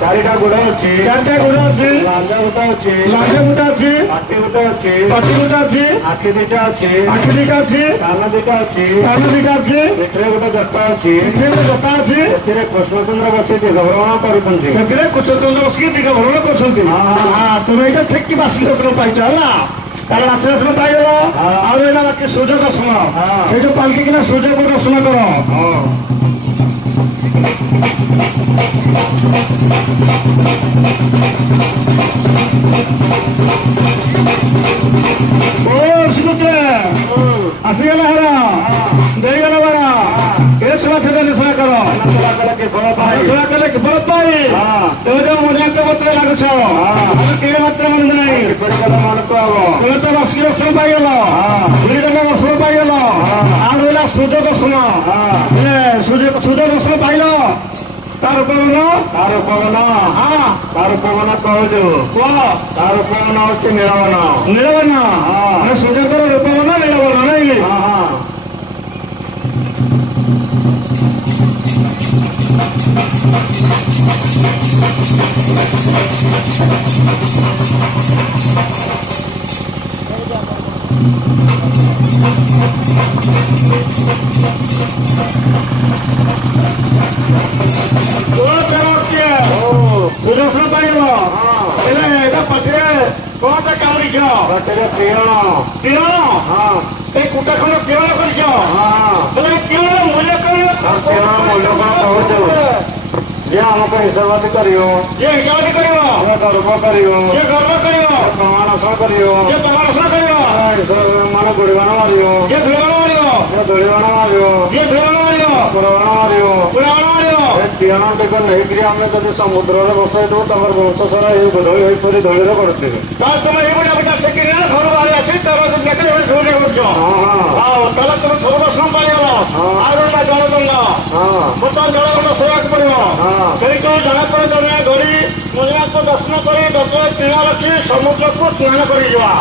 ଚାରିଟା ଗୋଡ ଅଛି, ଚାରିଟା ଗୋଡ଼ ଅଛି, ଲାଞ୍ଜ ଗୋଟେ ଅଛି, ଲାଞ୍ଜ ଗୋଟେ ଅଛି, ପାଟି ଗୋଟେ ଅଛି, ପାଟି ଗୋଟେ ଅଛି, ଆଖି ଦିଟା ଅଛି, ଆଖି ଦିଟା ଅଛି, କାନ ଦିଟା ଅଛି, କାନ ଦିଟା ଅଛି, ପିଠିରେ ଗୋଟେ ଜଟା ଅଛି, ପିଠିରେ ଜଟା ଅଛି, ସେଥିରେ କୃଷ୍ଣଚନ୍ଦ୍ର ବସି ଦିଗଭ୍ରମଣ କରୁଛନ୍ତି। ସେଥିରେ କୁଚଚନ୍ଦ୍ର ବସିକି ଦିଗ ଭ୍ରମଣ କରୁଛନ୍ତି। ତୁମେ ଏଇଟା ଠିକ ବାସି ଦର୍ଶନ ପାଇଛ ହେଲା। ତାର ବାସି ଦର୍ଶନ ପାଇଗଲ। ଆଉ ଏଇଟା ବାକି ସୂର୍ଯ୍ୟ ଦର୍ଶନ। ସେଇଠୁ ପାଲଟିକିନା ସୂର୍ଯ୍ୟକୁ ଦର୍ଶନ କର। ଓ ଶ୍ରୀମତେ ଆସିଗଲା ହେର ଦେଇଗଲ ବାର ଏ ସେବା ସେବା ସେବା କର। ସେବା କଲେ କେବଳ ପାଇ, ସେବା କଲେ କେବଳ ପାଇ। ତେବେ ଯୋଉ ମଜାକ ପତ୍ର ଲାଗୁଛ ଆମେ କେବେ ମାତ୍ର ମନେ ନାହିଁ। କିପରି କଲେ ମନକୁ ହବ? ତେବେ ତ ବାସି ଦର୍ଶନ ପାଇଗଲ, ଦୁଇ ଟଙ୍କା ଦର୍ଶନ ପାଇଗଲ। ଆଉ ରହିଲା ସୂର୍ଯ୍ୟ ଦର୍ଶନ। ସୂର୍ଯ୍ୟ ଦର୍ଶନ ପାଇଲ। ତାର ଉପବନ ତାର ଉପବନ, ତାର ଉପବନ କହୁଛୁ, କୁହ। ତାର ଉପବନ ହଉଛି ନୀଳବନ। ନୀଳବର୍ଣ୍ଣ ସୂର୍ଯ୍ୟଙ୍କର ରୂପବର୍ଣ୍ଣ ନୀଳବର୍ଣ୍ଣ ନାଇଁ। ସୁଦର୍ଶନ ପାଇଗଲ। ହେଲେ ଏଇଟା ପାଟିରେ କଣଟା କାମୁଡ଼ିଛ? ପାଟିରେ ପ୍ରିୟଣ, କିରଣ ଏଇ କୁଟା ଖଣ୍ଡ କିରଣ କରିଛ। ହେଲେ କିରଣ ମୂଲ୍ୟ କଣ? ପ୍ରିୟଣ ମୂଲ୍ୟ କଣ କହୁଛୁ? ଯିଏ ଆମକୁ ହିସାବାଦୀ କରିବ, ଯିଏ ହିସାବ କରିବ, ଯିଏ ଗର୍ବ କରିବ, ଯିଏ ଗର୍ବ କରିବ, ପ୍ରମାଣସଣ କରିବ, ଯିଏ ପ୍ରମାଣସଣ କରିବ, ମାନେ ଗୁଳିବାଣ ମାରିବ, ଯିଏ ଧୂଳିବାଣ ମାରିବ, ଯିଏ ଦୋଳିବାଣ ମାରିବ, ଯିଏ ଧୂଳିବାଣ ମାରିବ, ପୁରବାଣ ମାରିବ, ପୁରାବାଣ ମାରିବ। ଏ ପ୍ରିୟଣଟିକୁ ନେଇକରି ଆମେ ଯଦି ସମୁଦ୍ରରେ ବସାଇଦେବୁ ତାଙ୍କର ବଂଶ ସାରା ଏହିପରି ଦୋଳିରେ ପଡୁଥିବେ। ତାହେଲେ ତମେ ଏଇଭଳିଆ ଗୋଟେ ଶିଖିକି ନା ଘରୁ ବାହାରି ଆସି ତର ଦେଖି ଧୂଳି କରୁଛ। ଆଉ ତାହେଲେ ତମେ ସବୁ ଦର୍ଶନ ପାଇଗଲ। ଆଉ ରହିଲା ଜଳଦଣ୍ଡ। ବର୍ତ୍ତମାନ ଜଳଦଣ୍ଡ ଶୋଇବାକୁ ପଡିବ। ସେଇଠୁ ଜଣପରେ ଜଣେ ଧରି ମଣିମାଙ୍କୁ ଦର୍ଶନ କରି ଡକ୍ଟର ତିଣ ରଖି ସମୁଦ୍ରକୁ ସ୍ନାନ କରିଯିବା।